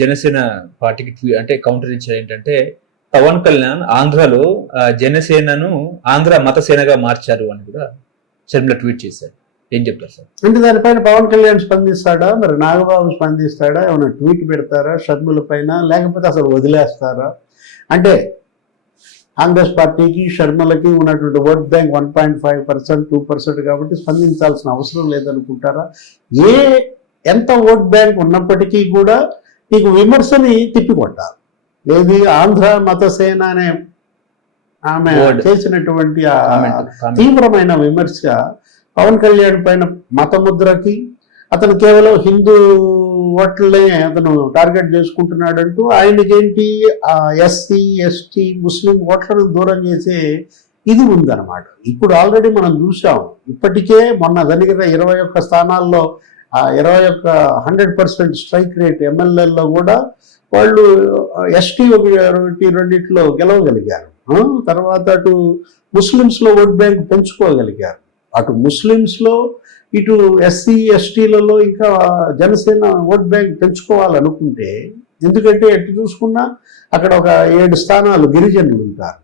జనసేన పార్టీకి అంటే కౌంటర్ ఇచ్చారు ఏంటంటే, పవన్ కళ్యాణ్ ఆంధ్రాలో జనసేనను ఆంధ్ర మతసేనగా మార్చారు అని కూడా షర్మిల ట్వీట్ చేశారు. ఏం చెప్తారు సార్? అంటే దానిపైన పవన్ కళ్యాణ్ స్పందిస్తాడా, మరి నాగబాబు స్పందిస్తాడా, ఏమైనా ట్వీట్ పెడతారా షర్మిల పైన, లేకపోతే అసలు వదిలేస్తారా? అంటే కాంగ్రెస్ పార్టీకి షర్మిలకి ఉన్నటువంటి ఓట్ బ్యాంక్ 1.5%, 2% కాబట్టి స్పందించాల్సిన అవసరం లేదనుకుంటారా? ఎంత ఓట్ బ్యాంక్ ఉన్నప్పటికీ కూడా నీకు విమర్శని తిప్పికొట్టాలి. ఏది ఆంధ్ర మతసేన అనే ఆమె చేసినటువంటి తీవ్రమైన విమర్శ పవన్ కళ్యాణ్ పైన మతముద్రకి, అతను కేవలం హిందూ ఓట్లనే అతను టార్గెట్ చేసుకుంటున్నాడంటూ ఆయనకేంటి ఎస్సీ ఎస్టీ ముస్లిం ఓట్లను దూరం చేసే ఇది ఉందన్నమాట. ఇప్పుడు ఆల్రెడీ మనం చూసాం. ఇప్పటికే మొన్న జరిగిన 21 స్థానాల్లో 100% స్ట్రైక్ రేట్ ఎమ్మెల్యేల్లో కూడా వాళ్ళు ఎస్టీ రెండిట్లో గెలవగలిగారు. తర్వాత అటు ముస్లిమ్స్లో ఓట్ బ్యాంక్ పెంచుకోగలిగారు. అటు ముస్లిమ్స్లో ఇటు ఎస్సీ ఎస్టీలలో ఇంకా జనసేన ఓట్ బ్యాంక్ పెంచుకోవాలనుకుంటే, ఎందుకంటే ఎటు చూసుకున్నా అక్కడ ఒక 7 స్థానాలు గిరిజనులు ఉంటారు.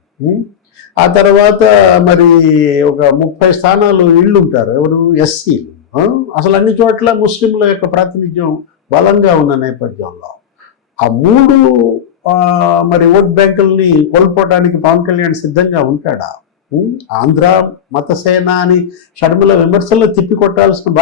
ఆ తర్వాత మరి ఒక 30 స్థానాలు ఇళ్ళు ఉంటారు. ఎవరు? ఎస్సీలు. అసలు అన్ని చోట్ల ముస్లింల యొక్క ప్రాతినిధ్యం బలంగా ఉన్న నేపథ్యంలో ఆ 3 మరి ఓట్ బ్యాంకుల్ని కోల్పోవడానికి పవన్ కళ్యాణ్ సిద్ధంగా ఉంటాడా? ఆంధ్ర మతసేన అని షర్మిల విమర్శలు తిప్పికొట్టాల్సిన